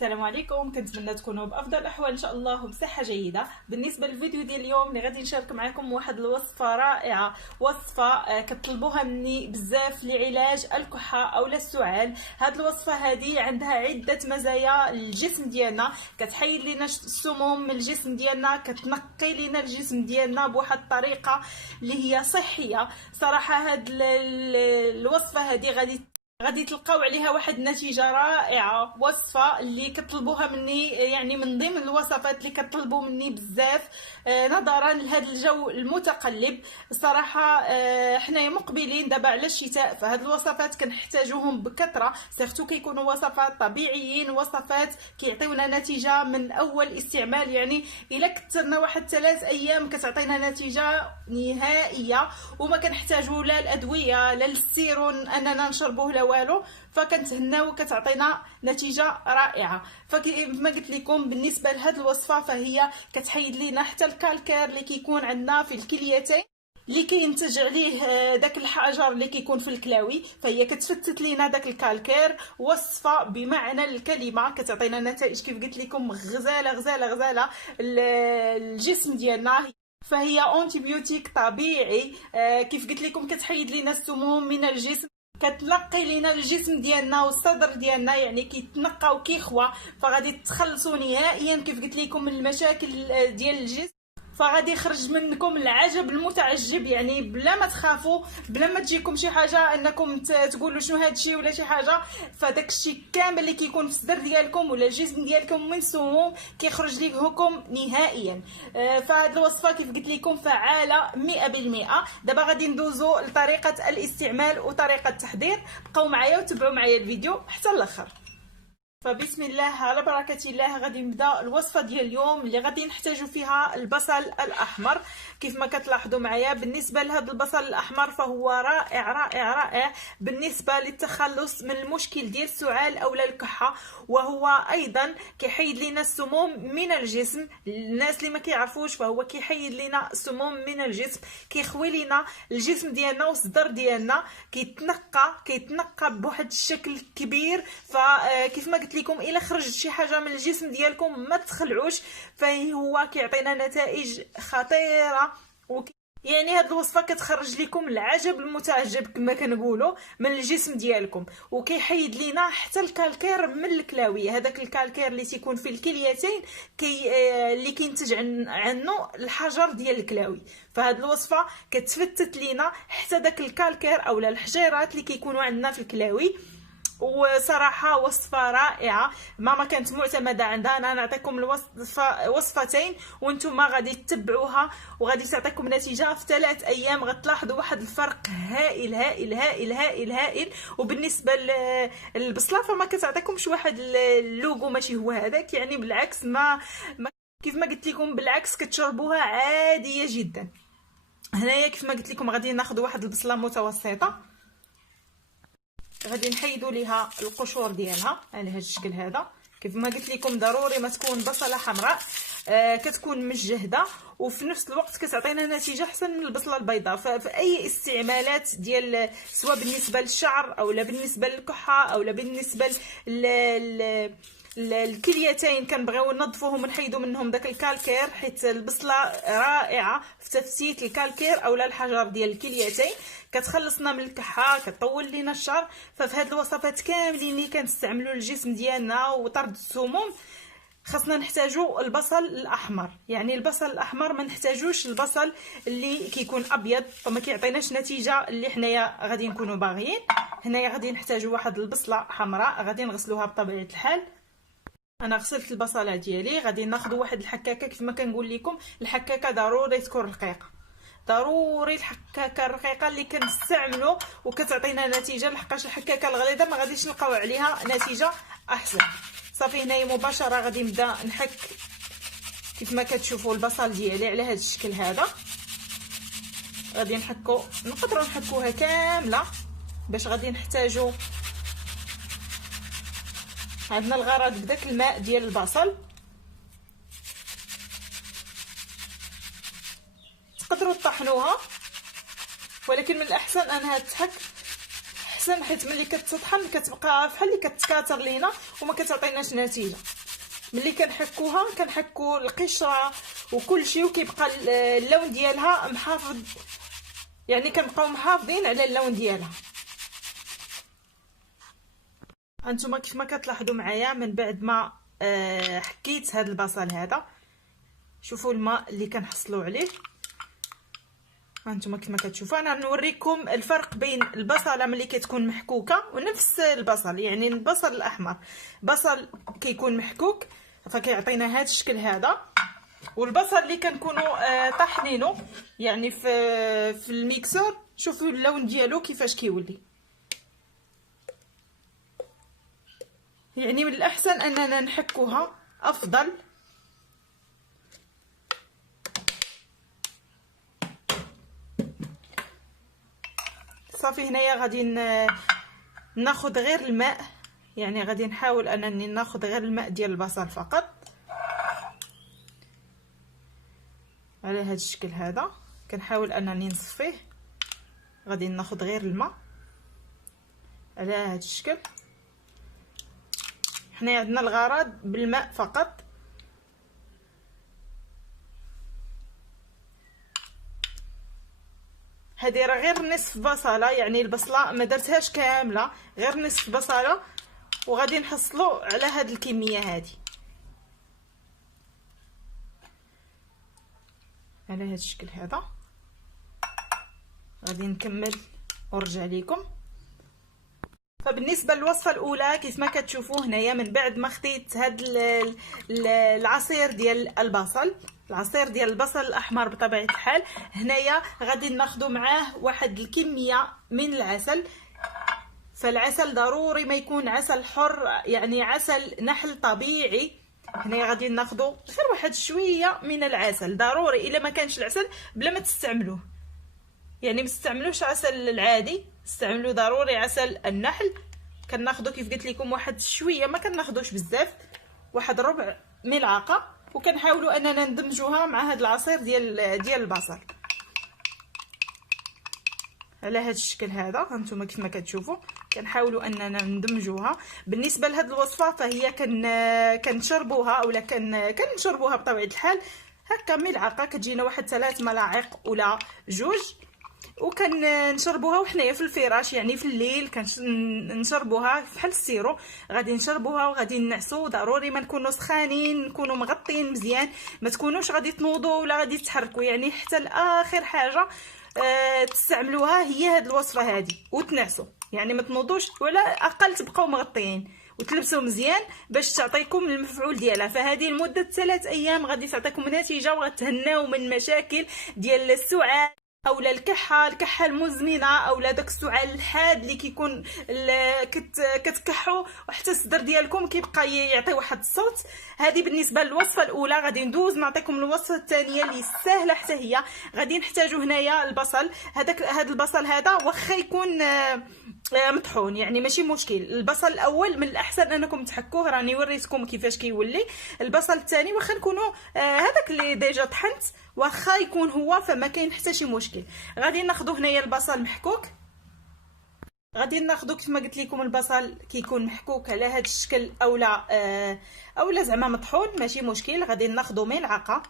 السلام عليكم، كنتمنى تكونوا بافضل الاحوال ان شاء الله وبصحه جيده. بالنسبه للفيديو ديال اليوم اللي غادي نشارك معكم واحد الوصفه رائعه، وصفه كتطلبوها مني بزاف لعلاج الكحه او السعال. هاد الوصفه هذه عندها عده مزايا للجسم ديالنا، كتحيد لنا السموم من الجسم ديالنا، كتنقي لنا الجسم ديالنا بواحد الطريقه اللي هي صحيه. صراحه هاد الوصفه هذه غادي تلقاو عليها واحد النتيجه رائعه. وصفه اللي كتطلبوها مني، يعني من ضمن الوصفات اللي كتطلبوا مني بزاف نظرا لهذا الجو المتقلب. الصراحه حنايا مقبلين دابا على الشتاء، فهاد الوصفات كنحتاجوهم بكثره، سيرتو كيكونوا وصفات طبيعيين، وصفات كيعطيونا نتيجه من اول استعمال. يعني الا كثرنا واحد 3 ايام كتعطينا نتيجه نهائيه، وما كنحتاجوا لا الادويه لا السيرون اننا نشربوه لا والو، فكنتهناو وكتعطينا نتيجه رائعه. فكما قلت لكم بالنسبه لهاد الوصفه فهي كتحيد لينا حتى الكالكير اللي كيكون عندنا في الكليتين، اللي كينتج عليه داك الحجر اللي كيكون في الكلاوي، فهي كتفتت لينا داك الكالكير. وصفه بمعنى الكلمه، كتعطينا نتائج كيف قلت لكم غزاله غزاله غزاله الجسم ديالنا. فهي اونتيبيوتيك طبيعي، كيف قلت لكم كتحيد لينا السموم من الجسم، كتنقي لينا الجسم ديالنا والصدر ديالنا، يعني كيتنقى وكيخوى، فغادي تخلصوا نهائيا كيف قلت لكم من المشاكل ديال الجسم. فغادي يخرج منكم العجب المتعجب، يعني بلا ما تخافوا، بلا ما تجيكم شي حاجه انكم تقولوا شنو هادشي ولا شي حاجه. فداك الشيء كامل اللي كيكون في الصدر ديالكم ولا الجسم ديالكم من سموم كيخرج لكم نهائيا. فهاد الوصفه كيف قلت لكم فعاله 100%. دابا غادي ندوزو لطريقه الاستعمال وطريقه التحضير. بقاو معايا وتبعوا معايا الفيديو حتى الاخر. فبسم الله على بركة الله غادي نبدا الوصفه ديال اليوم اللي غادي نحتاجو فيها البصل الاحمر. كيف ما كتلاحظوا معايا بالنسبه لهذا البصل الاحمر فهو رائع رائع رائع بالنسبه للتخلص من المشكل ديال السعال او الكحه، وهو ايضا كيحيد لنا السموم من الجسم. الناس اللي ما كيعرفوش فهو كيحيد لنا السموم من الجسم، كيخوي لنا الجسم ديالنا والصدر ديالنا، كيتنقى بواحد الشكل كبير. فكيف ما قلت لكم الا خرجت شي حاجه من الجسم ديالكم ما تخلعوش، فهو كيعطينا نتائج خطيره. يعني هاد الوصفه كتخرج لكم العجب المتعجب كما كنقولوا من الجسم ديالكم، وكيحيد لينا حتى الكالكير من الكلاوي، هذاك الكالكير اللي تيكون في الكليتين اللي كينتج عنه الحجر ديال الكلاوي. فهاد الوصفه كتفتت لينا حتى داك الكالكير اولا الحجيرات اللي كيكونوا عندنا في الكلاوي. وصراحه وصفه رائعه، ماما كانت معتمده عندها. انا نعطيكم الوصفه وصفتين وانتم غادي تتبعوها وغادي تعطيكم نتيجه في 3 ايام. غتلاحظوا واحد الفرق هائل هائل هائل هائل هائل. وبالنسبه للبصله فما كتعطيكمش واحد اللوغو ماشي هو هذاك، يعني بالعكس ما كيف ما قلت لكم بالعكس كتشربوها عاديه جدا. هنايا كيف ما قلت لكم غادي ناخذ واحد البصله متوسطه، غادي نحيدوا ليها القشور ديالها على هذا الشكل هذا. كيف ما قلت لكم ضروري ما تكون بصله حمراء، كتكون مجهده وفي نفس الوقت كتعطينا نتيجه احسن من البصله البيضاء. ففي اي استعمالات ديال سواء بالنسبه للشعر او لا بالنسبه للكحه او لا بالنسبه الكليتين كنبغيو ننظفوهم ونحيدوا منهم داك الكالكير، حيت البصله رائعه في تفتيت الكالكير اولا الحجر ديال الكليتين، كتخلصنا من الكحه، كطول لينا الشعر. ففي هاد الوصفات كاملين اللي كنستعملوا للجسم ديالنا وطرد السموم خاصنا نحتاجو البصل الاحمر. يعني البصل الاحمر ما نحتاجوش البصل اللي كيكون ابيض، فما كيعطيناش نتيجه اللي حنايا غادي نكونوا باغيين. هنايا غادي نحتاجو واحد البصله حمراء، غادي نغسلوها بطبيعه الحال. انا غسلت البصله ديالي، غادي ناخذ واحد الحكاكه. كيف ما كنقول لكم الحكاكه ضروري تكون رقيقه، ضروري الحكاكه الرقيقه اللي كنستعملوا وكتعطينا نتيجه، لحقاش الحكاكه الغليظه ما غاديش نلقاو عليها نتيجه احسن. صافي هنايا مباشره غادي نبدا نحك كيف ما كتشوفوا البصل ديالي على هذا الشكل هذا. غادي نقدروا نحكوها كامله باش غادي نحتاجوا. عندنا الغرض بداك الماء ديال البصل، تقدروا تطحنوها ولكن من الاحسن انها تحك احسن، حيت ملي كتطحن كتبقى بحال اللي كتكاثر لينا وما كتعطيناش نتيجه. ملي كنحكوها كنحكو القشره وكل شيء وكيبقى اللون ديالها محافظ، يعني كنبقاو محافظين على اللون ديالها. هانتوما كيف ما كتلاحظوا معايا من بعد ما حكيت هذا البصل هذا، شوفوا الماء اللي كنحصلوا عليه. هانتوما كما كتشوفوا انا نوريكم الفرق بين البصله ملي كتكون محكوكه ونفس البصل، يعني البصل الاحمر بصل كيكون محكوك فكيعطينا هذا الشكل هذا، والبصل اللي كنكونوا طحنينو يعني في الميكسور شوفوا اللون ديالو كيفاش كيولي. يعني من الاحسن اننا نحكوها افضل. صافي هنايا غادي ناخذ غير الماء، يعني غادي نحاول انني ناخذ غير الماء ديال البصل فقط على هذا الشكل هذا. كنحاول انني نصفيه، غادي ناخذ غير الماء على هذا الشكل. حنا عندنا الغرض بالماء فقط. هذه راه غير نصف بصله، يعني البصله ما درتهاش كامله، غير نصف بصله، وغادي نحصلوا على هذه الكميه هذه على هذا الشكل هذا. غادي نكمل ونرجع لكم. فبالنسبه للوصفه الاولى كيف ما كتشوفوا هنايا من بعد ما خديت هذا العصير ديال البصل، العصير ديال البصل الاحمر بطبيعه الحال، هنايا غادي ناخذ معاه واحد الكميه من العسل. فالعسل ضروري ما يكون عسل حر، يعني عسل نحل طبيعي. هنايا غادي ناخذ غير واحد شويه من العسل، ضروري الا ما كانش العسل بلا ما تستعملوه، يعني ما تستعملوش عسل العادي، استعملوا ضروري عسل النحل. كناخذوا كيف قلت لكم واحد شويه، ما كناخذوش بزاف، واحد ربع ملعقه، وكنحاولوا اننا ندمجوها مع هذا العصير ديال البصل على هذا الشكل هذا. هانتوما كيف ما كتشوفوا كنحاولوا اننا ندمجوها. بالنسبه لهذه الوصفه فهي كنشربوها اولا كنشربوها بطبيعه الحال هكا ملعقه، كتجينا واحد 3 ملاعق ولا 2، وكنشربوها وحنايا في الفراش، يعني في الليل كنشربوها بحال السيرو. غادي نشربوها وغادي نعسو، ضروري ما نكونوا سخانين، نكونوا مغطين مزيان، ما تكونوش غادي تنوضوا ولا غادي تحركوا، يعني حتى لاخر حاجه تستعملوها هي هذه الوصفه هذه وتنعسوا، يعني ما تنوضوش ولا اقل تبقاو مغطيين وتلبسوا مزيان باش تعطيكم المفعول ديالها. فهذه لمده 3 ايام غادي تعطيكم نتيجه، وغتهناو من مشاكل ديال السعال اولا الكحه المزمنه اولا داك السعال الحاد اللي كيكون كتكحوا وحتى الصدر ديالكم كيبقى يعطي واحد الصوت. هذه بالنسبه للوصفه الاولى. غادي ندوز نعطيكم الوصفه الثانيه اللي سهله حتى هي. غادي نحتاجوا هنايا البصل، هذا البصل هذا واخا يكون مطحون يعني ماشي مشكل. البصل الاول من الاحسن انكم تحكوه، راني وريتكم كيفاش كيولي. البصل الثاني واخا نكونوا هذاك اللي ديجا طحنت واخا يكون هو فما كاين حتى شي مشكل. غادي ناخذوا هنايا البصل محكوك، غادي ناخذوا كيف ما قلت لكم البصل كيكون محكوك على هذا الشكل اولا زعما مطحون ماشي مشكل. غادي ناخذوا ملعقه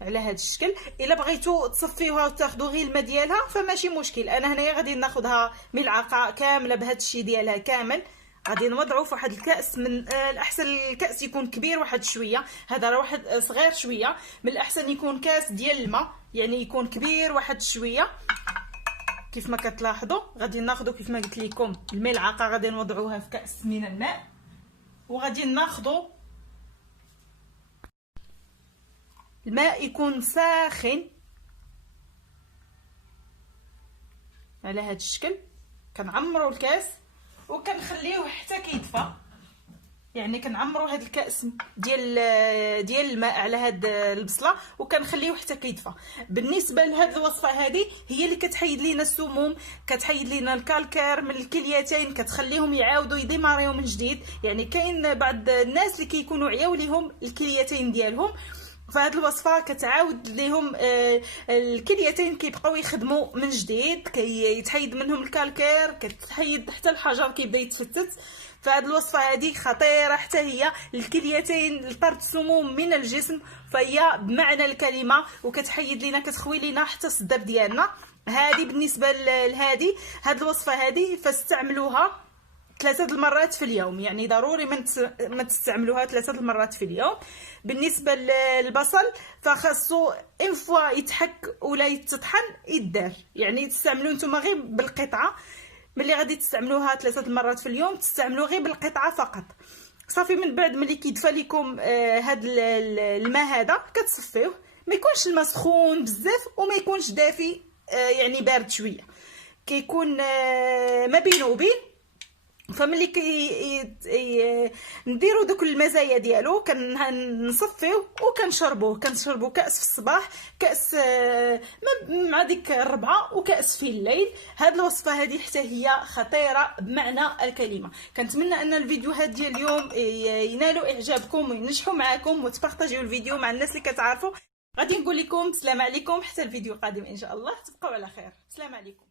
على هذا الشكل. الا بغيتوا تصفيوها وتاخذوا غير الماء ديالها فماشي مشكل. انا هنايا غادي ناخذها ملعقه كامله بهذا الشيء ديالها كامل. غادي نوضعوا في واحد الكاس، من الاحسن الكاس يكون كبير واحد شويه، هذا راه واحد صغير شويه، من الاحسن يكون كاس ديال الماء يعني يكون كبير واحد شويه. كيف ما كتلاحظوا غادي ناخذوا كيف ما قلت لكم الملعقه غادي نوضعوها في كاس من الماء، وغادي ناخذوا الماء يكون ساخن على هذا الشكل. كنعمروا الكاس وكنخليوه حتى كيدفى، يعني كنعمروا هذا الكاس ديال الماء على هاد البصله وكنخليوه حتى كيدفى. بالنسبه لهاد الوصفه هذه هي اللي كتحيد لينا السموم، كتحيد لينا الكالكير من الكليتين، كتخليهم يعاودوا يديماريو من جديد. يعني كاين بعض الناس اللي كيكونوا عياو ليهم الكليتين ديالهم فهاد الوصفه كتعاود ليهم الكليتين كيبقاو يخدموا من جديد، كيتحيد منهم الكالكير، كتحيد حتى الحجر كيبدا يتفتت. فهاد الوصفه هذه خطيره حتى هي، الكليتين لطرد السموم من الجسم، فهي بمعنى الكلمه، وكتحيد لينا كتخوي لينا حتى الصدر ديالنا. هذه بالنسبه لهذه هاد الوصفه هذه فاستعملوها 3 المرات في اليوم، يعني ضروري ما تستعملوها 3 المرات في اليوم. بالنسبه للبصل فخاصو ان فوا يتحك ولا يتطحن يدار، يعني تستعملوه نتوما غير بالقطعه. ملي غادي تستعملوها 3 المرات في اليوم تستعملوه غير بالقطعه فقط. صافي من بعد ملي كيدفى لكم هاد الماء هذا كتصفيوه، ما يكونش الماء سخون بزاف وما يكونش دافي، يعني بارد شويه، كيكون ما بين وبين. فملي نديرو دوك المزايا ديالو كنصفيوه وكنشربوه، كنشربو كاس في الصباح، كاس مع ديك الربعه، وكاس في الليل. هاد الوصفه هذه حتى هي خطيره بمعنى الكلمه. كنتمنى ان الفيديوهات ديال اليوم ينالوا اعجابكم وينجحوا معكم، وتبارطاجيو الفيديو مع الناس اللي كتعرفوا. غادي نقول لكم السلام عليكم حتى الفيديو القادم ان شاء الله، تبقوا على خير. السلام عليكم.